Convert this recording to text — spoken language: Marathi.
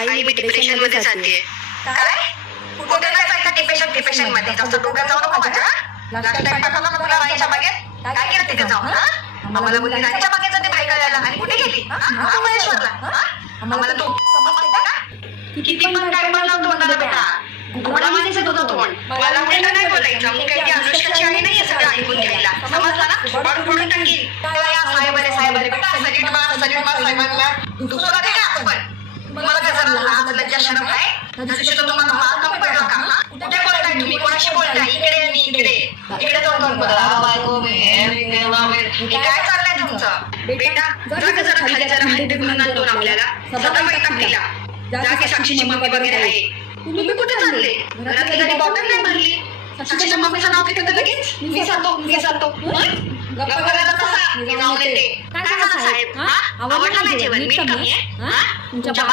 आई मी डिप्रेशन मध्ये जाते. काय? कुठे काय जायचं डिप्रेशन मध्ये? जास्त डोक्यात जाऊ नको माझ्या. लास्ट टाइम पाठवलं ना तुला राणीच्या बागेत, काय केलं तिथे जाऊन? आम्हाला बोलली राणीच्या बागेत जाते बाई करायला, आणि कुठे गेली? महाबळेश्वरला. आम्हाला तो समजते का? किती पण काय पण लावतो तोंडाला बेटा. घोडा मारायचं तुझं तोंड. मला उलटं नाही बोलायचं. मी काही अनुष्काची आई नाहीये सगळं ऐकून घ्यायला. समजलं ना? बड फोडून टाकीन. साहेब आले बेटा, सलीट मार साहेबांना. दुसरं काय आपण? मला काय जरा लाज लज्जा शरम आहे? नजरेशी तर तुम्हाला मार कमी पडला का? कुठे बोलताय तुम्ही? कोणाशी बोलताय? इकडे आणि इकडे तोंड बघा. बायको काय चाललंय तुमचं? बेटा जरा खाली जरा हात टेकून आणतो आपल्याला. सदा वैताग दिला. जागे साक्षीची मम्मी वगैरे आहे. तुम्ही कुठे चालले? घरातली घरी बॉटल नाही भरली. साक्षीच्या मम्मीचं नाव घेतो तर लगेच मी जातो. गप्पा करायला कसा? मी जाऊन येते. काय झालं साहेब? आवडलं नाही जेवण? मीठ कमी आहे? तुमच्या